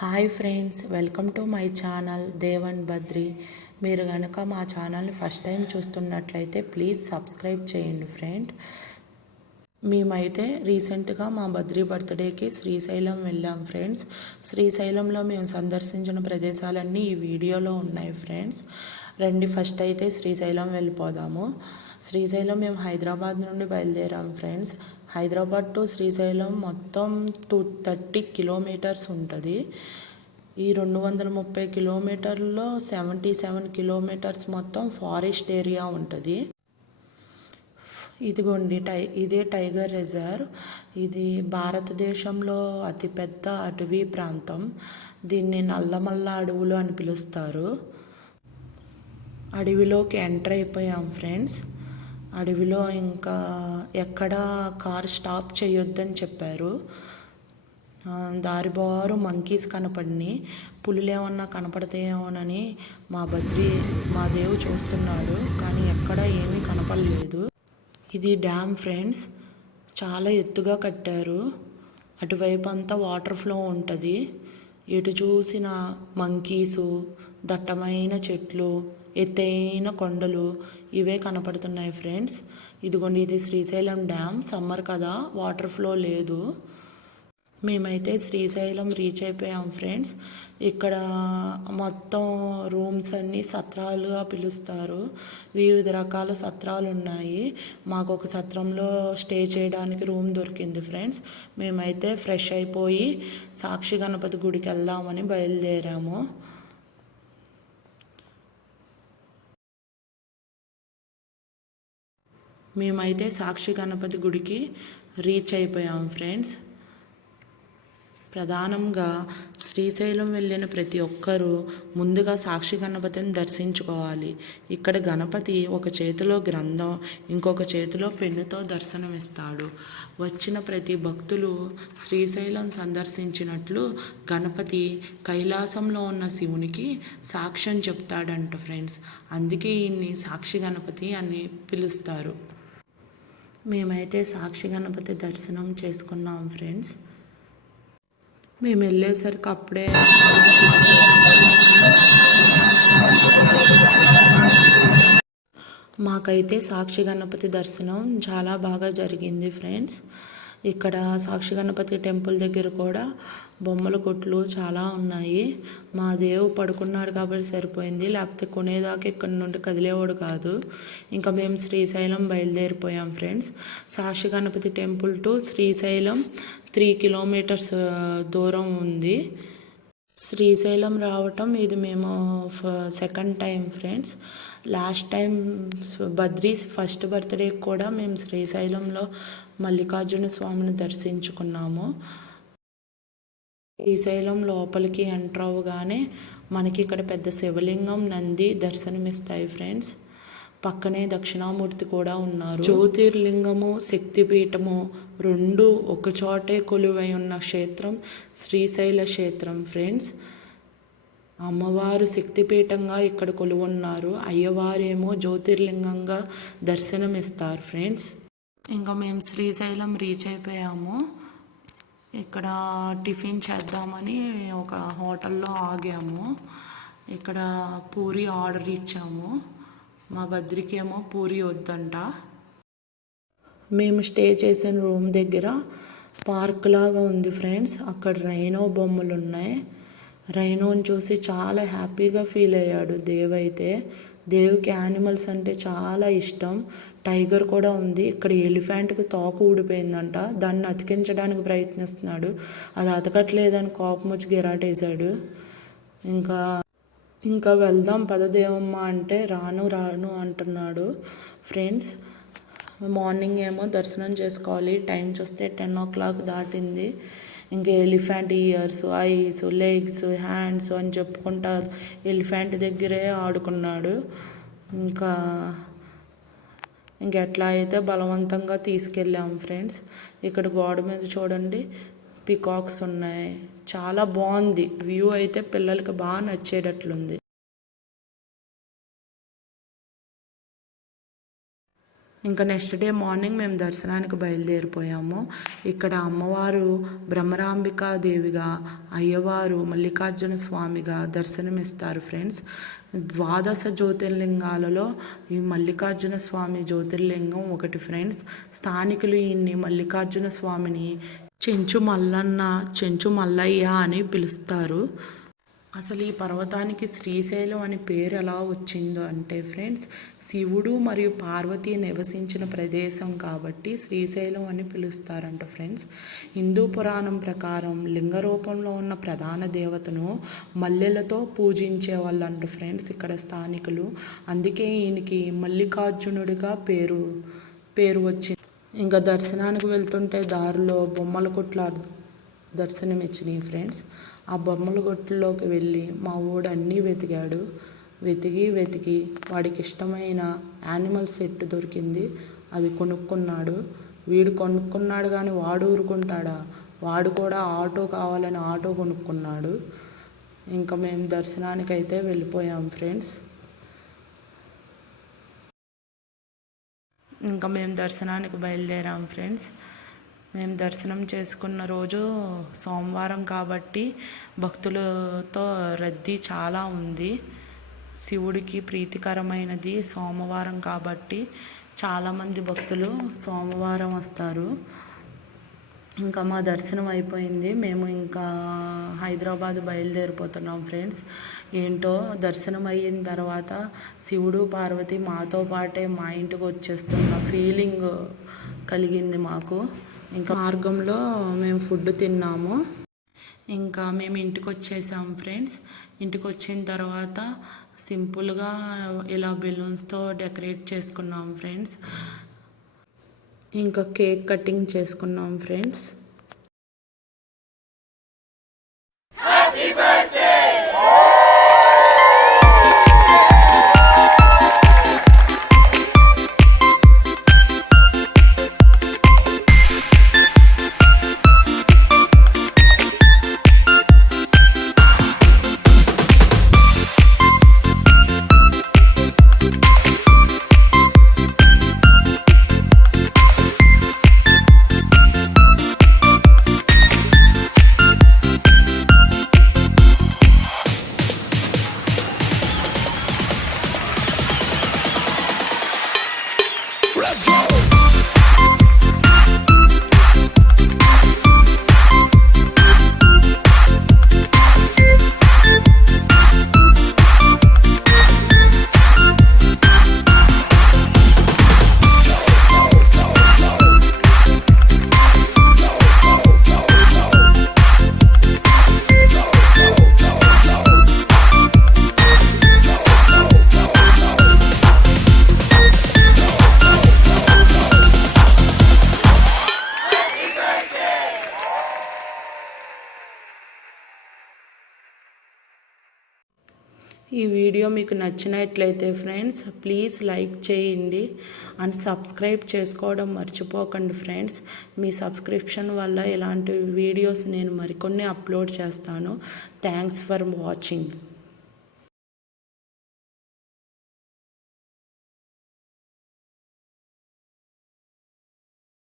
Hi friends, welcome to my channel Devan Badri. మీరు కనుక మా ఛానల్ని ఫస్ట్ టైం చూస్తున్నట్లయితే ప్లీజ్ సబ్స్క్రైబ్ చేయండి ఫ్రెండ్. మేమైతే రీసెంట్గా మా బద్రి బర్త్డేకి శ్రీశైలం వెళ్ళాం ఫ్రెండ్స్. శ్రీశైలంలో మేము సందర్శించిన ప్రదేశాలన్నీ ఈ వీడియోలో ఉన్నాయి ఫ్రెండ్స్. రండి ఫస్ట్ అయితే శ్రీశైలం వెళ్ళిపోదాము. శ్రీశైలం మేము హైదరాబాద్ నుండి బయలుదేరాం ఫ్రెండ్స్. హైదరాబాద్ టు శ్రీశైలం మొత్తం 230 కిలోమీటర్స్ ఉంటుంది. ఈ 230 కిలోమీటర్లో 77 కిలోమీటర్స్ మొత్తం ఫారెస్ట్ ఏరియా ఉంటుంది. ఇదిగోండి ఇదే టైగర్ రిజర్వ్. ఇది భారతదేశంలో అతిపెద్ద అటవీ ప్రాంతం. దీన్ని నల్లమల్ల అడవులు అని పిలుస్తారు. అడవిలోకి ఎంటర్ అయిపోయాం ఫ్రెండ్స్. అడవిలో ఇంకా ఎక్కడ కార్ స్టాప్ చేయొద్దని చెప్పారు. దారిబారు మంకీస్ కనపడినాయి. పులులు ఏమన్నా కనపడతాయేమోనని మా దేవు చూస్తున్నాడు, కానీ ఎక్కడ ఏమీ కనపడలేదు. ఇది డ్యామ్ ఫ్రెండ్స్, చాలా ఎత్తుగా కట్టారు. అటువైపు అంతా వాటర్ ఫ్లో ఉంటుంది. ఎటు చూసిన మంకీసు, దట్టమైన చెట్లు, ఎత్తైన కొండలు ఇవే కనపడుతున్నాయి ఫ్రెండ్స్. ఇదిగోండి, ఇది శ్రీశైలం డ్యామ్. సమ్మర్ కదా, వాటర్ ఫ్లో లేదు. మేమైతే శ్రీశైలం రీచ్ అయిపోయాం ఫ్రెండ్స్. ఇక్కడ మొత్తం రూమ్స్ అన్నీ సత్రాలుగా పిలుస్తారు. వివిధ రకాల సత్రాలు ఉన్నాయి. మాకు ఒక సత్రంలో స్టే చేయడానికి రూమ్ దొరికింది ఫ్రెండ్స్. మేమైతే ఫ్రెష్ అయిపోయి సాక్షి గణపతి గుడికి వెళ్దామని బయలుదేరాము. మేమైతే సాక్షి గణపతి గుడికి రీచ్ అయిపోయాం ఫ్రెండ్స్. ప్రధానంగా శ్రీశైలం వెళ్ళిన ప్రతి ఒక్కరూ ముందుగా సాక్షి గణపతిని దర్శించుకోవాలి. ఇక్కడ గణపతి ఒక చేతిలో గ్రంథం, ఇంకొక చేతిలో పెన్నుతో దర్శనమిస్తాడు. వచ్చిన ప్రతి భక్తులు శ్రీశైలం సందర్శించినట్లు గణపతి కైలాసంలో ఉన్న శివునికి సాక్ష్యం చెప్తాడంట ఫ్రెండ్స్. అందుకే ఈయన్ని సాక్షి గణపతి అని పిలుస్తారు. మేమైతే సాక్షి గణపతి దర్శనం చేసుకున్నాం ఫ్రెండ్స్. మేము వెళ్ళేసరికి అప్పుడే మాకైతే సాక్షి గణపతి దర్శనం చాలా బాగా జరిగింది ఫ్రెండ్స్. ఇక్కడ సాక్షి గణపతి టెంపుల్ దగ్గర కూడా బొమ్మల కొట్లు చాలా ఉన్నాయి. మా దేవు పడుకున్నాడు కాబట్టి సరిపోయింది, లేకపోతే కొనేదాకా ఇక్కడ నుండి కదిలేవాడు కాదు. ఇంకా మేము శ్రీశైలం బయలుదేరిపోయాం friends. Sakshi Ganapathi temple to Srisailam 3 kilometres దూరం ఉంది. శ్రీశైలం రావటం ఇది మేము second time friends. Last time Badri first బర్త్డేకి కూడా మేము శ్రీశైలంలో మల్లికార్జున స్వామిని దర్శించుకున్నాము. శ్రీశైలం లోపలికి ఎంటర్ అవ్వగానే మనకి ఇక్కడ పెద్ద శివలింగం, నంది దర్శనమిస్తాయి ఫ్రెండ్స్. పక్కనే దక్షిణామూర్తి కూడా ఉన్నారు. జ్యోతిర్లింగము, శక్తిపీఠము రెండు ఒకచోటే కొలువై ఉన్న క్షేత్రం శ్రీశైల క్షేత్రం ఫ్రెండ్స్. అమ్మవారు శక్తిపీఠంగా ఇక్కడ కొలువున్నారు, అయ్యవారేమో జ్యోతిర్లింగంగా దర్శనమిస్తారు ఫ్రెండ్స్. ఇంకా మేము శ్రీశైలం రీచ్ అయిపోయాము. ఇక్కడ టిఫిన్ చేద్దామని ఒక హోటల్లో ఆగాము. ఇక్కడ పూరి ఆర్డర్ ఇచ్చాము. మా బద్రికేమో పూరి వద్దంట. మేము స్టే చేసిన రూమ్ దగ్గర పార్క్ లాగా ఉంది ఫ్రెండ్స్. అక్కడ రైనో బొమ్మలు ఉన్నాయి. రైనోని చూసి చాలా హ్యాపీగా ఫీల్ అయ్యాడు దేవైతే. దేవుకి యానిమల్స్ అంటే చాలా ఇష్టం. టైగర్ కూడా ఉంది. ఇక్కడ ఎలిఫెంట్కి తోక ఊడిపోయిందంట, దాన్ని అతికించడానికి ప్రయత్నిస్తున్నాడు. అది అతకట్లేదని కోపం వచ్చి గిరాటేశాడు. ఇంకా వెళ్దాం పదదేవమ్మ అంటే రాను అంటున్నాడు ఫ్రెండ్స్. మార్నింగ్ ఏమో దర్శనం చేసుకోవాలి. టైం చూస్తే 10 o'clock దాటింది. ఇంకా elephant years, ice, legs, hands అని చెప్పుకుంటా ఎలిఫెంట్ దగ్గరే ఆడుకున్నాడు. ఇంకెట్లా అయితే బలవంతంగా తీసుకెళ్ళాం ఫ్రెండ్స్. ఇక్కడ గోడ మీద చూడండి పికాక్స్ ఉన్నాయి. చాలా బాగుంది వ్యూ. అయితే పిల్లలకి బాగా నచ్చేటట్లుంది. ఇంకా నెక్స్ట్ డే మార్నింగ్ మేము దర్శనానికి బయలుదేరిపోయాము. ఇక్కడ అమ్మవారు బ్రహ్మరాంబికా దేవిగా, అయ్యవారు మల్లికార్జున స్వామిగా దర్శనమిస్తారు ఫ్రెండ్స్. ద్వాదశ జ్యోతిర్లింగాలలో ఈ మల్లికార్జున స్వామి జ్యోతిర్లింగం ఒకటి ఫ్రెండ్స్. స్థానికులు ఈయన్ని మల్లికార్జున స్వామిని చెంచు మల్లన్న, చెంచు మల్లయ్య అని పిలుస్తారు. అసలు ఈ పర్వతానికి శ్రీశైలం అని పేరు ఎలా వచ్చిందో అంటే ఫ్రెండ్స్, శివుడు మరియు పార్వతి నివసించిన ప్రదేశం కాబట్టి శ్రీశైలం అని పిలుస్తారంట ఫ్రెండ్స్. హిందూ పురాణం ప్రకారం లింగ రూపంలో ఉన్న ప్రధాన దేవతను మల్లెలతో పూజించే వాళ్ళంట ఫ్రెండ్స్ ఇక్కడ స్థానికులు. అందుకే ఈయనకి మల్లికార్జునుడిగా పేరు వచ్చింది. ఇంకా దర్శనానికి వెళ్తుంటే దారిలో బొమ్మల కొట్ల దర్శనం ఇచ్చినాయి ఫ్రెండ్స్. ఆ బొమ్మల కొట్టులోకి వెళ్ళి మా ఊడు అన్నీ వెతికాడు. వెతికి వాడికి ఇష్టమైన యానిమల్ సెట్ దొరికింది, అది కొనుక్కున్నాడు. వీడు కొనుక్కున్నాడు కానీ వాడు ఊరుకుంటాడా, వాడు కూడా ఆటో కావాలని ఆటో కొనుక్కున్నాడు. ఇంకా మేము దర్శనానికి అయితే వెళ్ళిపోయాం ఫ్రెండ్స్. ఇంకా మేము దర్శనానికి బయలుదేరాం ఫ్రెండ్స్. మేము దర్శనం చేసుకున్న రోజు సోమవారం కాబట్టి భక్తులతో రద్దీ చాలా ఉంది. శివుడికి ప్రీతికరమైనది సోమవారం కాబట్టి చాలామంది భక్తులు సోమవారం వస్తారు. ఇంకా మా దర్శనం అయిపోయింది. మేము ఇంకా హైదరాబాద్ బయలుదేరిపోతున్నాం ఫ్రెండ్స్. ఏంటో దర్శనం అయిన తర్వాత శివుడు పార్వతి మాతో పాటే మా ఇంటికి వచ్చేస్తున్న ఫీలింగ్ కలిగింది మాకు. ఇంకా మార్గంలో మేము ఫుడ్ తిన్నాము. ఇంకా మేము ఇంటికి వచ్చేసాం ఫ్రెండ్స్. ఇంటికి వచ్చిన తర్వాత సింపుల్గా ఇలా బెలూన్స్తో డెకరేట్ చేసుకున్నాం ఫ్రెండ్స్. ఇంకా కేక్ కటింగ్ చేసుకున్నాం ఫ్రెండ్స్. ఈ వీడియో మీకు నచ్చినట్లయితే ఫ్రెండ్స్ ప్లీజ్ లైక్ చేయండి అండ్ సబ్స్క్రైబ్ చేసుకోవడం మర్చిపోకండి ఫ్రెండ్స్. మీ సబ్స్క్రిప్షన్ వల్ల ఇలాంటి వీడియోస్ నేను మరికొన్ని అప్లోడ్ చేస్తాను. Thanks for watching.